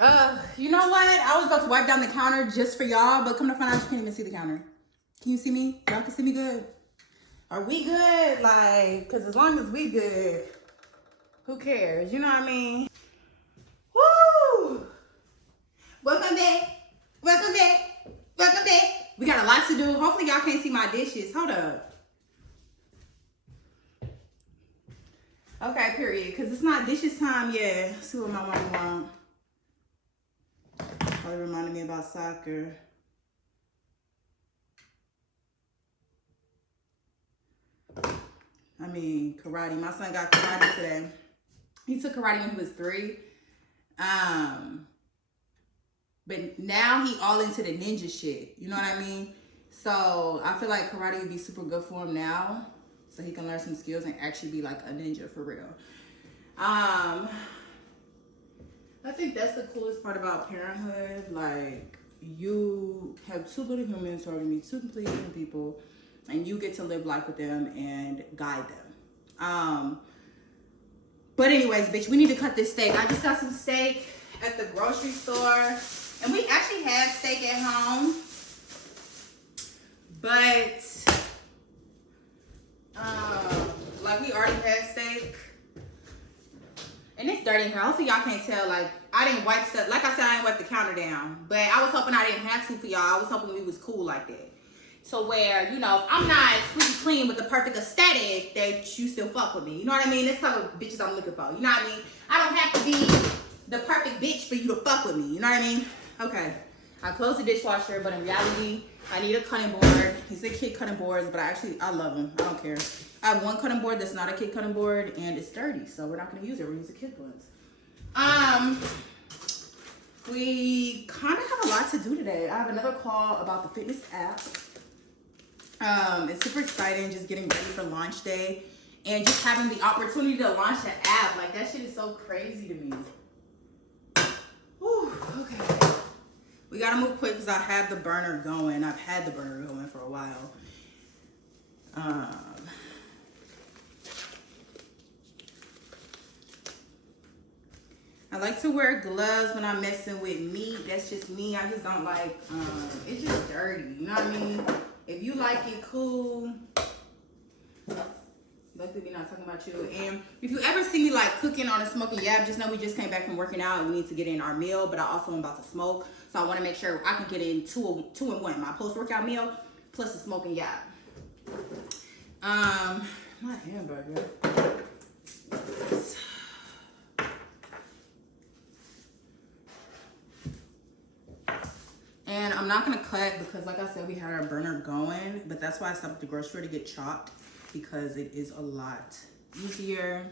You know what? I was about to wipe down the counter just for y'all, but come to find out, you can't even see the counter. Can you see me? Y'all can see me good? Are we good? Like, cause as long as we good, who cares? You know what I mean? Woo! Welcome back. Welcome back. Welcome back. We got a lot to do. Hopefully y'all can't see my dishes. Hold up. Okay, period. Cause it's not dishes time yet. Let's see what my mom wants. Probably reminded me about soccer. I mean, karate. My son got karate today. He took karate when he was 3. But now he all into the ninja shit. You know what I mean? So I feel like karate would be super good for him now. So he can learn some skills and actually be like a ninja for real. I think that's the coolest part about parenthood. Like, you have 2 little humans who are gonna be 2 completely different people, and you get to live life with them and guide them. But anyways, bitch, we need to cut this steak. I just got some steak at the grocery store, and we actually have steak at home, but like, we already had steak. And it's dirty in here. Hopefully y'all can't tell. Like, I didn't wipe stuff. Like I said, I didn't wipe the counter down. But I was hoping I didn't have to for y'all. I was hoping we was cool like that. So where, you know, I'm not squeaky clean with the perfect aesthetic, that you still fuck with me. You know what I mean? That's the type of bitches I'm looking for. You know what I mean? I don't have to be the perfect bitch for you to fuck with me. You know what I mean? Okay. I closed the dishwasher, but in reality, I need a cutting board. He said kid cutting boards, but I love them. I don't care. I have one cutting board that's not a kid cutting board, and it's dirty, so we're not gonna use it. We're using kid ones. We kind of have a lot to do today. I have another call about the fitness app. It's super exciting, just getting ready for launch day, and just having the opportunity to launch the app. Like, that shit is so crazy to me. Whew, okay. We gotta move quick because I have the burner going. I've had the burner going for a while. I like to wear gloves when I'm messing with meat. That's just me. I just don't like, it's just dirty. You know what I mean? If you like it, cool. Luckily, we're not talking about you. And if you ever see me like cooking on a smoking YAP, just know we just came back from working out and we need to get in our meal. But I also am about to smoke, so I want to make sure I can get in two in one. My post-workout meal plus the smoking YAP. My hamburger. And I'm not gonna cut because, like I said, we had our burner going, but that's why I stopped at the grocery store to get chopped, because it is a lot easier.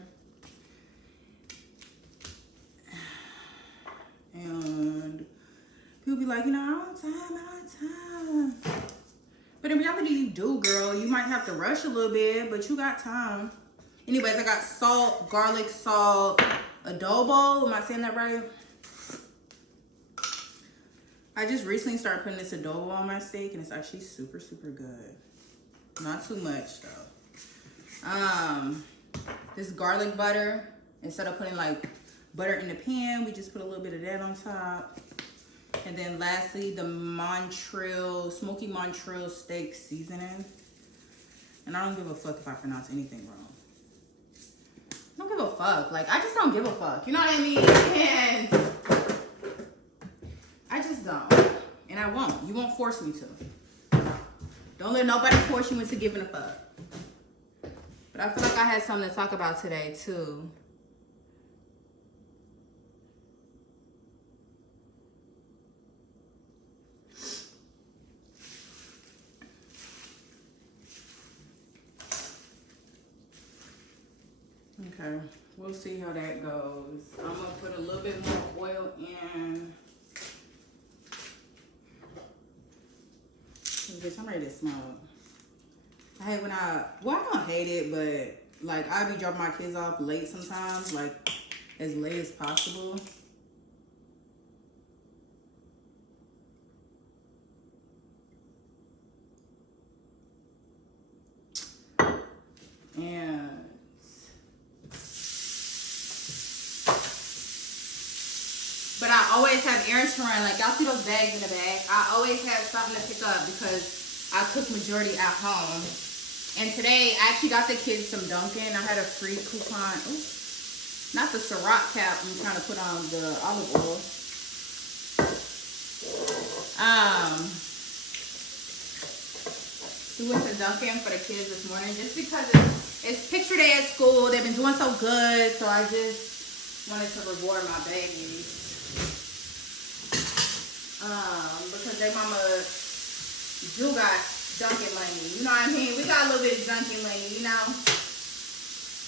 And people be like, you know, I don't have time. But in reality, you do, girl. You might have to rush a little bit, but you got time. Anyways, I got salt, garlic salt, adobo. Am I saying that right? I just recently started putting this adobo on my steak, and it's actually super, super good. Not too much, though. This garlic butter, instead of putting like butter in the pan, we just put a little bit of that on top. And then lastly, the smoky Montreal steak seasoning. And I don't give a fuck if I pronounce anything wrong. I don't give a fuck. Like, I just don't give a fuck. You know what I mean? And I just don't. And I won't. You won't force me to. Don't let nobody force you into giving a fuck. But I feel like I had something to talk about today, too. Okay, we'll see how that goes. I'm gonna put a little bit more oil in. Bitch, I'm ready to smoke. I hate when I don't hate it, but like, I be dropping my kids off late sometimes, like as late as possible. And But I always have errands to run. Like, y'all see those bags in the back? I always have something to pick up because I cook majority at home. And today, I actually got the kids some Dunkin'. I had a free coupon. Ooh, not the Ciroc cap I'm trying to put on the olive oil. We went to Dunkin' for the kids this morning just because it's picture day at school. They've been doing so good, so I just wanted to reward my babies. Because their mama do got Dunkin' money. You know what I mean? We got a little bit of Dunkin' money, you know?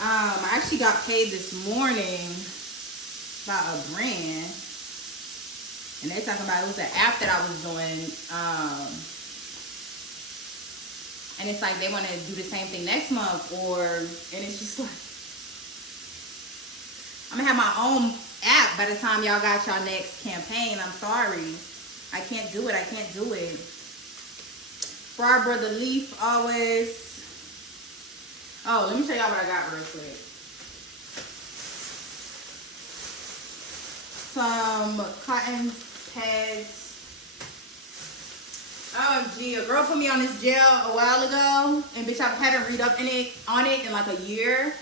I actually got paid this morning by a brand. And they talking about it was an app that I was doing. And it's like they want to do the same thing next month, and it's just like, I'm gonna have my own app by the time y'all got y'all next campaign. I'm sorry. I can't do it. I can't do it. For our brother Leaf always. Oh, let me show y'all what I got real quick. Some cotton pads. Oh gee, a girl put me on this gel a while ago, and bitch, I haven't read up on it in like a year,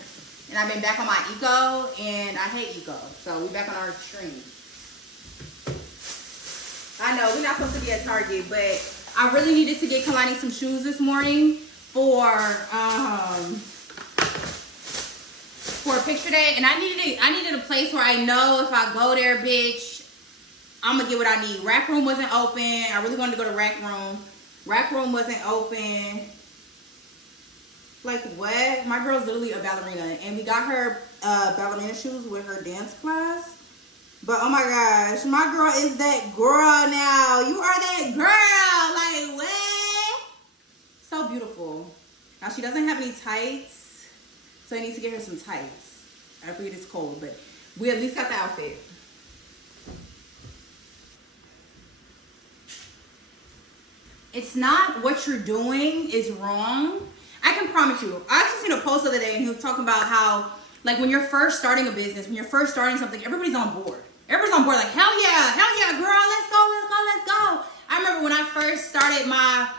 and I've been back on my eco, and I hate eco, so we back on our extreme. I know we're not supposed to be at Target, but I really needed to get Kalani some shoes this morning for picture day, and I needed a place where I know if I go there, bitch, I'm gonna get what I need. Rack room wasn't open. I really wanted to go to rack room. Rack room wasn't open. Like what? My girl's literally a ballerina, and we got her ballerina shoes with her dance class. But oh my gosh, my girl is that girl now. You are that girl. Like what? So beautiful. Now she doesn't have any tights, so I need to get her some tights. I forget it's cold, but we at least got the outfit. It's not what you're doing is wrong. I can promise you. I actually seen a post the other day, and he was talking about how, like, when you're first starting a business, when you're first starting something, everybody's on board. Everybody's on board, like, hell yeah, girl, let's go, let's go, let's go. I remember when I first started my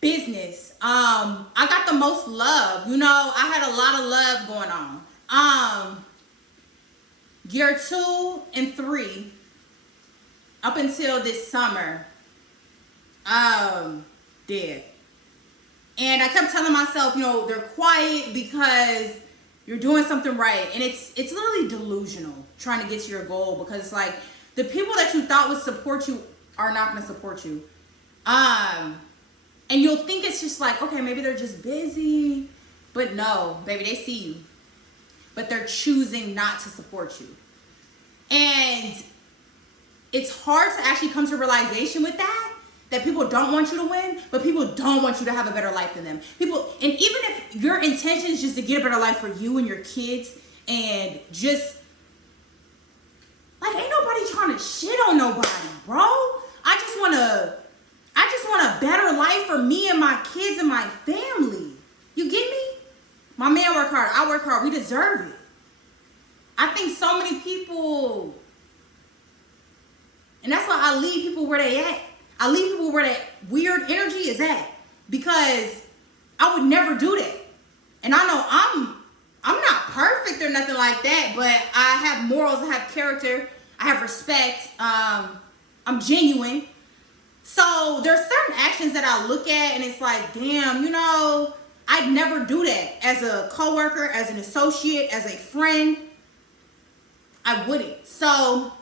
business, I got the most love. You know, I had a lot of love going on. Year 2 and 3, up until this summer, dead. And I kept telling myself, you know, they're quiet because you're doing something right. And it's literally delusional trying to get to your goal, because it's like the people that you thought would support you are not going to support you. And you'll think it's just like, okay, maybe they're just busy, but no, baby, they see you, but they're choosing not to support you. And it's hard to actually come to realization with that people don't want you to win, but people don't want you to have a better life than them. People, and even if your intention is just to get a better life for you and your kids, and just, like, ain't nobody trying to shit on nobody, bro. I just want a better life for me and my kids and my family. You get me? My man work hard, I work hard, we deserve it. I think so many people, and that's why I leave people where they at. I leave people where that weird energy is at, because I would never do that. And I know I'm not perfect or nothing like that, but I have morals, I have character, I have respect, I'm genuine. So there's certain actions that I look at and it's like, damn, you know, I'd never do that as a coworker, as an associate, as a friend. I wouldn't. So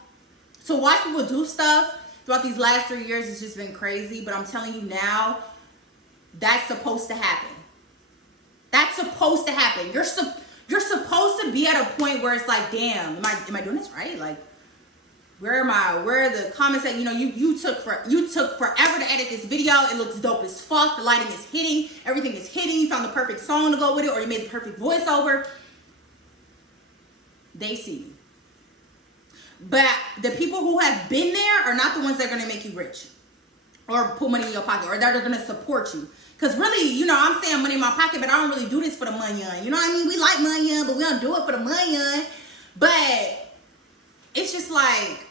to watch people do stuff throughout these last 3 years, it's just been crazy. But I'm telling you now, that's supposed to happen. That's supposed to happen. You're supposed to be at a point where it's like, damn, am I doing this right? Like, where are the comments that, you know, you took forever to edit this video. It looks dope as fuck. The lighting is hitting. Everything is hitting. You found the perfect song to go with it, or you made the perfect voiceover. They see you. But the people who have been there are not the ones that are going to make you rich or put money in your pocket or that are going to support you. Because really, you know, I'm saying money in my pocket, but I don't really do this for the money. You know what I mean? We like money, but we don't do it for the money. But it's just like,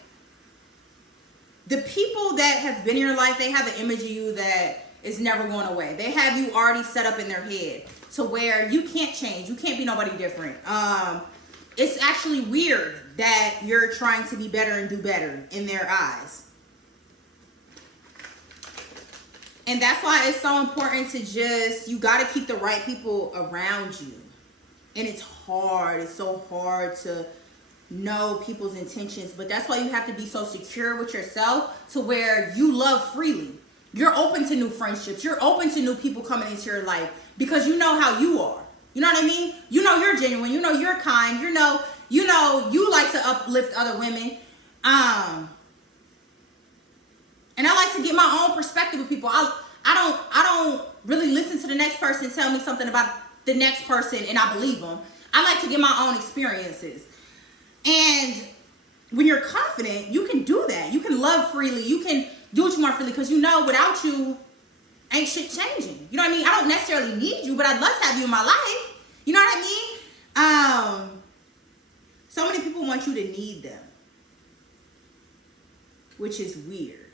the people that have been in your life, they have an image of you that is never going away. They have you already set up in their head to where you can't change. You can't be nobody different. It's actually weird that you're trying to be better and do better in their eyes. And that's why it's so important to just, you got to keep the right people around you. And it's hard. It's so hard to know people's intentions. But that's why you have to be so secure with yourself to where you love freely. You're open to new friendships. You're open to new people coming into your life because you know how you are. You know what I mean? You know you're genuine. You know you're kind. You know you like to uplift other women. And I like to get my own perspective with people. I don't really listen to the next person tell me something about the next person and I believe them. I like to get my own experiences. And when you're confident, you can do that. You can love freely. You can do what you want freely because you know without you, ain't shit changing. You know what I mean? I don't necessarily need you, but I'd love to have you in my life. You know what I mean? So many people want you to need them, which is weird,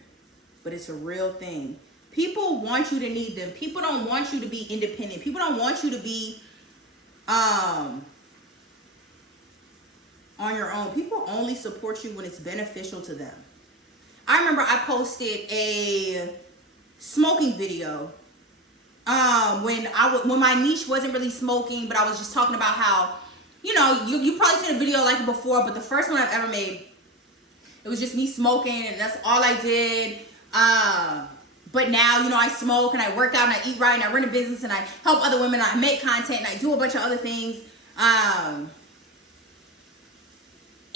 but it's a real thing. People want you to need them. People don't want you to be independent. People don't want you to be on your own. People only support you when it's beneficial to them. I remember I posted a smoking video when my niche wasn't really smoking, but I was just talking about how, you probably seen a video like it before, but the first one I've ever made, it was just me smoking and that's all I did. But now, I smoke and I work out and I eat right and I run a business and I help other women and I make content and I do a bunch of other things.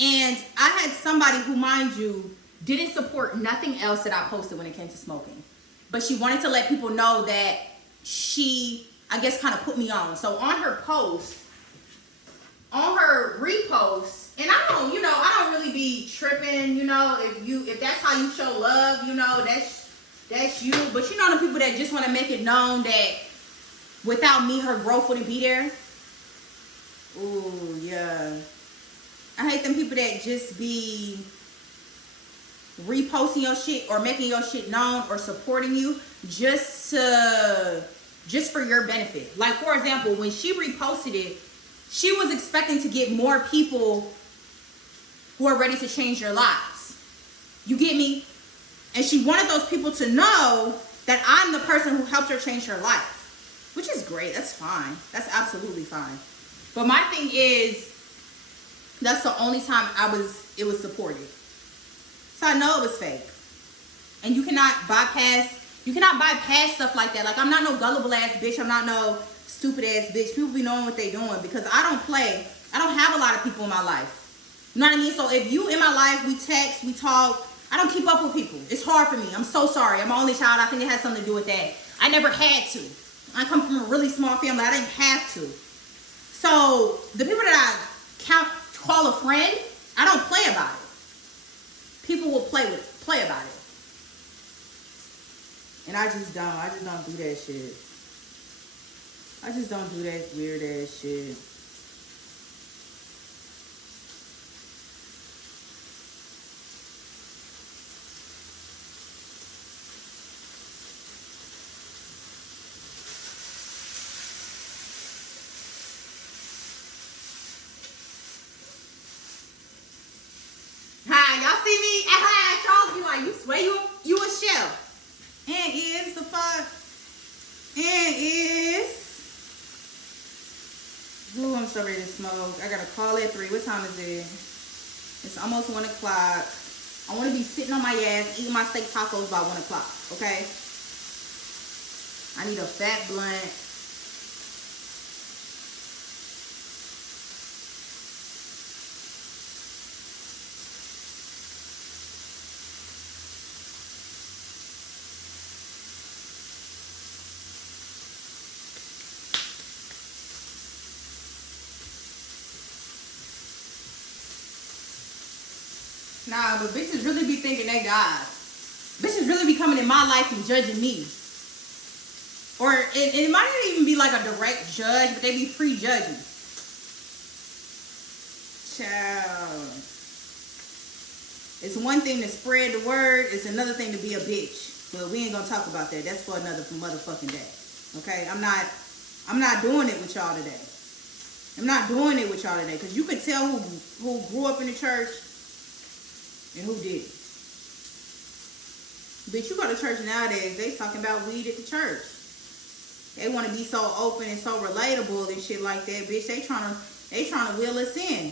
And I had somebody who, mind you, didn't support nothing else that I posted when it came to smoking. But she wanted to let people know that she, I guess, kind of put me on. So on her post, on her repost, and I don't really be tripping, if that's how you show love, that's you. But the people that just want to make it known that without me, her growth wouldn't be there. Ooh, yeah. I hate them people that just be reposting your shit or making your shit known or supporting you just for your benefit. Like, for example, when she reposted it, she was expecting to get more people who are ready to change their lives. You get me? And she wanted those people to know that I'm the person who helped her change her life, which is great. That's fine. That's absolutely fine. But my thing is, that's the only time it was supported. So I know it was fake. And you cannot bypass stuff like that. Like, I'm not no gullible ass bitch. I'm not no stupid ass bitch. People be knowing what they doing because I don't play. I don't have a lot of people in my life. You know what I mean? So if you in my life, we text, we talk, I don't keep up with people. It's hard for me. I'm so sorry. I'm an only child. I think it has something to do with that. I never had to. I come from a really small family. I didn't have to. So the people that I call a friend, I don't play about it. People will play about it. And I just don't do that shit. I just don't do that weird ass shit. Hi, y'all see me? Charles be like, you swear you a chef. And is the fuck. And is. Ooh, I'm so ready to smoke. I got a call at 3. What time is it? It's almost 1 o'clock. I want to be sitting on my ass eating my steak tacos by 1 o'clock. Okay? I need a fat blunt. Nah, but bitches really be thinking they God. Bitches really be coming in my life and judging me. Or it might not even be like a direct judge, but they be prejudging. Child. It's one thing to spread the word. It's another thing to be a bitch. But we ain't gonna talk about that. That's for another motherfucking day. Okay? I'm not doing it with y'all today. I'm not doing it with y'all today. Because you can tell who grew up in the church and who didn't. Bitch, you go to church nowadays, they talking about weed at the church. They want to be so open and so relatable and shit like that, bitch. They trying to wheel us in.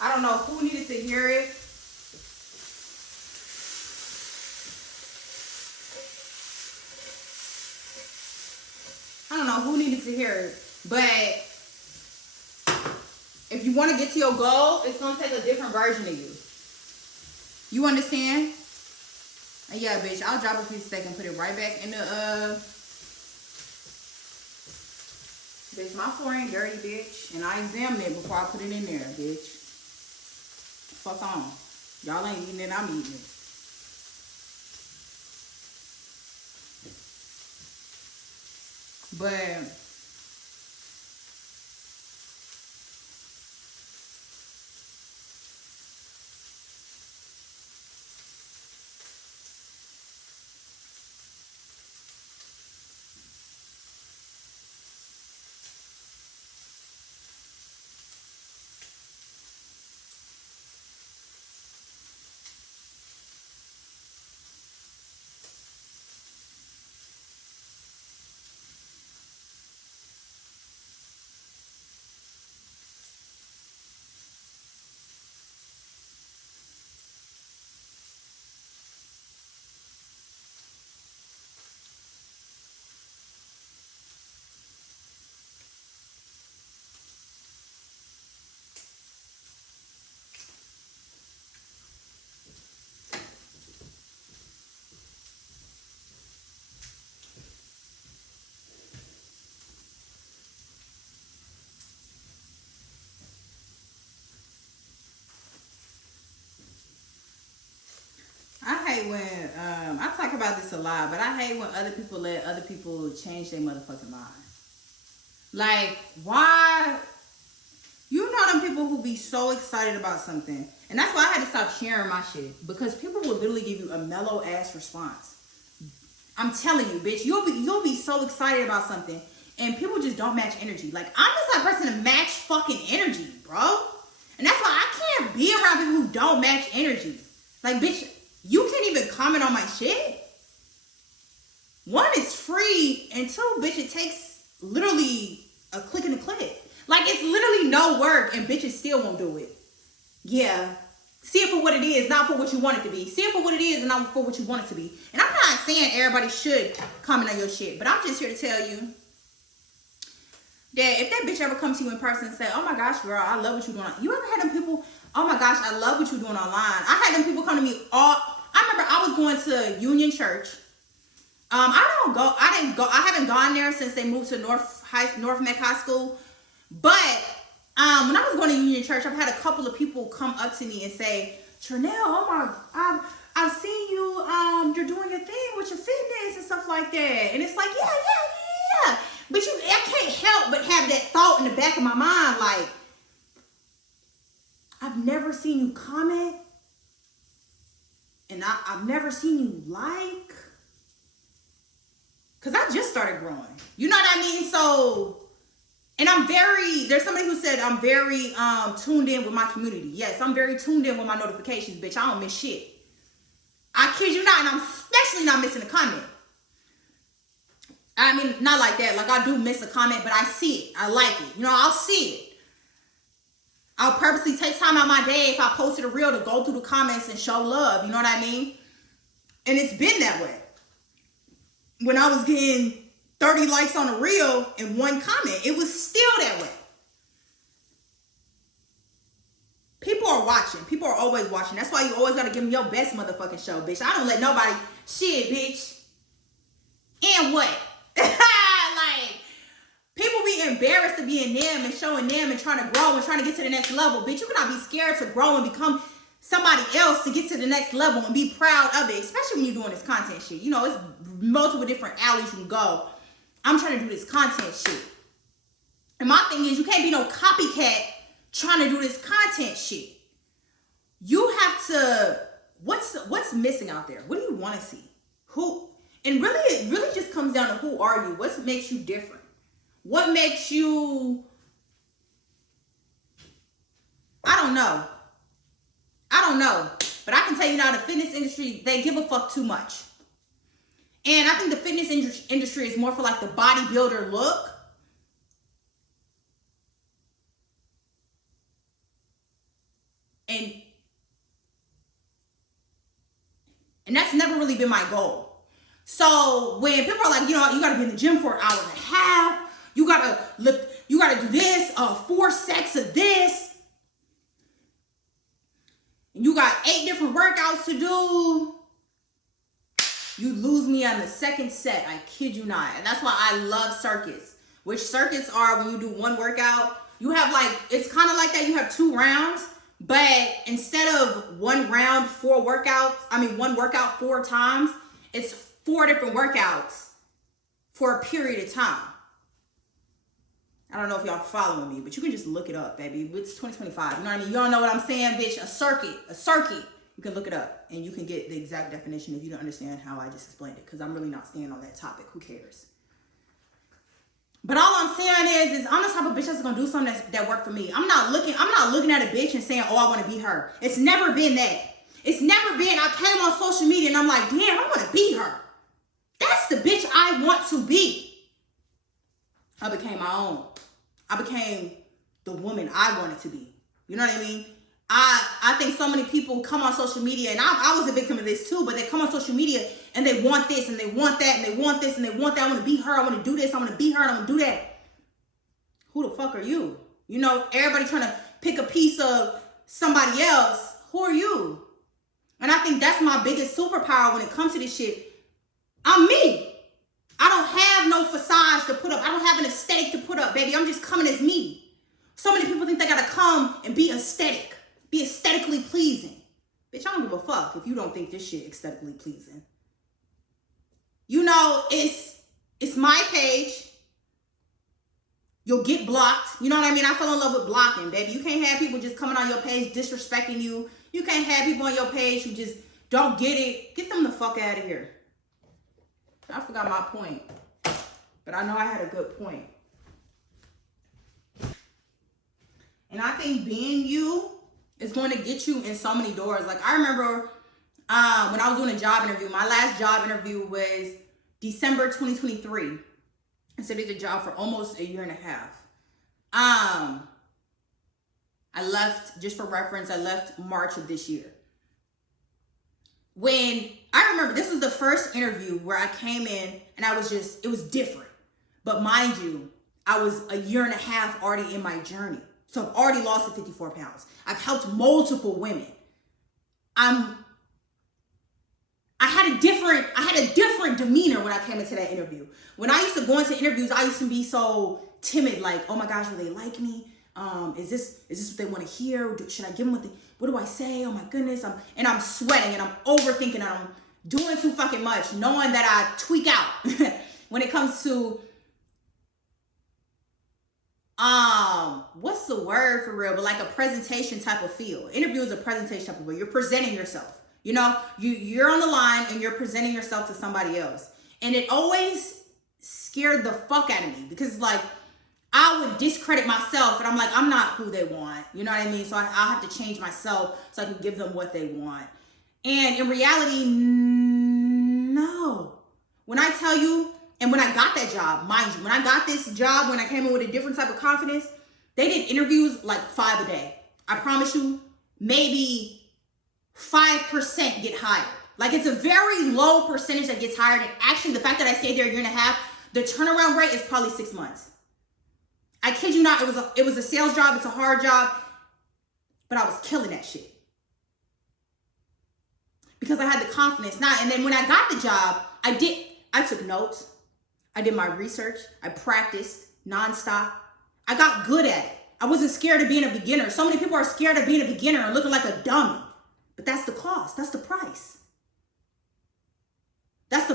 I don't know who needed to hear it. I don't know who needed to hear it. But if you want to get to your goal, it's going to take a different version of you. You understand? And yeah, bitch, I'll drop a piece of steak and put it right back in the, bitch, my floor ain't dirty, bitch. And I examined it before I put it in there, bitch. Fuck on. Y'all ain't eating it, I'm eating it. But I hate when, I talk about this a lot, but I hate when other people let other people change their motherfucking mind. Like, why? You know them people who be so excited about something. And that's why I had to stop sharing my shit. Because people will literally give you a mellow ass response. I'm telling you, bitch, you'll be so excited about something. And people just don't match energy. Like, I'm the type of person to match fucking energy, bro. And that's why I can't be around people who don't match energy. Like, bitch, you can't even comment on my shit. One, it's free. And two, bitch, it takes literally a click and a click. Like, it's literally no work and bitches still won't do it. Yeah. See it for what it is, not for what you want it to be. See it for what it is and not for what you want it to be. And I'm not saying everybody should comment on your shit, but I'm just here to tell you that if that bitch ever comes to you in person and say, oh my gosh, girl, I love what you're doing. You ever had them people, oh my gosh, I love what you're doing online. I had them people come to me I remember I was going to Union Church. I haven't gone there since they moved to North Meck High School. But when I was going to Union Church, I've had a couple of people come up to me and say, Trinell, oh my, I've seen you, you're doing your thing with your fitness and stuff like that. And it's like, yeah. But I can't help but have that thought in the back of my mind, like, I've never seen you comment. And I've never seen you like. Because I just started growing. You know what I mean? So, and there's somebody who said I'm very tuned in with my community. Yes, I'm very tuned in with my notifications, bitch. I don't miss shit. I kid you not, and I'm especially not missing a comment. I mean, not like that. Like, I do miss a comment, but I see it. I like it. You know, I'll see it. I'll purposely take time out my day if I posted a reel to go through the comments and show love. You know what I mean? And it's been that way. When I was getting 30 likes on a reel and one comment, it was still that way. People are watching. People are always watching. That's why you always gotta give them your best motherfucking show, bitch. I don't let nobody shit, bitch. And what? Like, people be embarrassed to be in them and showing them and trying to grow and trying to get to the next level. Bitch, you cannot be scared to grow and become somebody else to get to the next level and be proud of it, especially when you're doing this content shit. You know, it's multiple different alleys you can go. I'm trying to do this content shit. And my thing is, you can't be no copycat trying to do this content shit. You have to, what's missing out there? What do you want to see? Who? And really, it really just comes down to who are you? What makes you different? What makes you, I don't know. But I can tell you now, the fitness industry, they give a fuck too much. And I think the fitness industry is more for like the bodybuilder look. And that's never really been my goal. So when people are like, you know, you gotta be in the gym for an hour and a half, you gotta lift, you gotta do this, 4 sets of this, and you got 8 different workouts to do, you lose me on the second set. I kid you not. And that's why I love circuits. Which circuits are when you do one workout, you have like, it's kind of like that. You have 2 rounds, but instead of one round, 4 workouts, one workout 4 times, it's 4 different workouts for a period of time. I don't know if y'all following me, but you can just look it up, baby. It's 2025. You know what I mean? You don't know what I'm saying, bitch. A circuit. You can look it up and you can get the exact definition if you don't understand how I just explained it, because I'm really not staying on that topic. Who cares? But all I'm saying is I'm the type of bitch that's gonna do something that work for me. I'm not looking at a bitch and saying, oh, I want to be her. It's never been that. It's never been, I came on social media and I'm like, damn, I want to be her. That's the bitch I want to be. I became my own. I became the woman I wanted to be. You know what I mean? I think so many people come on social media, and I was a victim of this too, but they come on social media and they want this and they want that and they want this and they want that. I want to be her. I want to do this. I want to be her and I want to do that. Who the fuck are you? You know, everybody trying to pick a piece of somebody else. Who are you? And I think that's my biggest superpower when it comes to this shit. I'm me. I don't have no facade to put up. I don't have an aesthetic to put up, baby. I'm just coming as me. So many people think they gotta come and be aesthetic, be aesthetically pleasing. Bitch, I don't give a fuck if you don't think this shit aesthetically pleasing. You know, it's my page. You'll get blocked. You know what I mean? I fell in love with blocking, baby. You can't have people just coming on your page disrespecting you. You can't have people on your page who just don't get it. Get them the fuck out of here. I forgot my point, but I know I had a good point. And I think being you is going to get you in so many doors. Like I remember when I was doing a job interview, my last job interview was December 2023. I said I did the job for almost a year and a half. I left, just for reference, I left March of this year. When I remember, this was the first interview where I came in and I was just, it was different. But mind you, I was a year and a half already in my journey. So I've already lost the 54 pounds. I've helped multiple women. I had a different demeanor when I came into that interview. When I used to go into interviews, I used to be so timid, like, oh my gosh, will they like me? Is this what they want to hear? Should I give them what do I say? Oh my goodness. I'm sweating and I'm overthinking and I'm doing too fucking much, knowing that I tweak out when it comes to, what's the word for real? But like a presentation type of feel. Interview is a presentation type of feel. You're presenting yourself. You know, you're on the line and you're presenting yourself to somebody else. And it always scared the fuck out of me because like, I would discredit myself and I'm like, I'm not who they want. You know what I mean? So I'll have to change myself so I can give them what they want. And in reality, no. When I tell you, and when I got that job, mind you, when I got this job, when I came in with a different type of confidence, they did interviews like 5 a day. I promise you, maybe 5% get hired. Like it's a very low percentage that gets hired. And actually the fact that I stayed there a year and a half, the turnaround rate is probably 6 months. I kid you not, it was a sales job, it's a hard job, but I was killing that shit. Because I had the confidence. And then when I got the job, I took notes, I did my research, I practiced nonstop. I got good at it. I wasn't scared of being a beginner. So many people are scared of being a beginner and looking like a dummy. But that's the cost. That's the price. That's the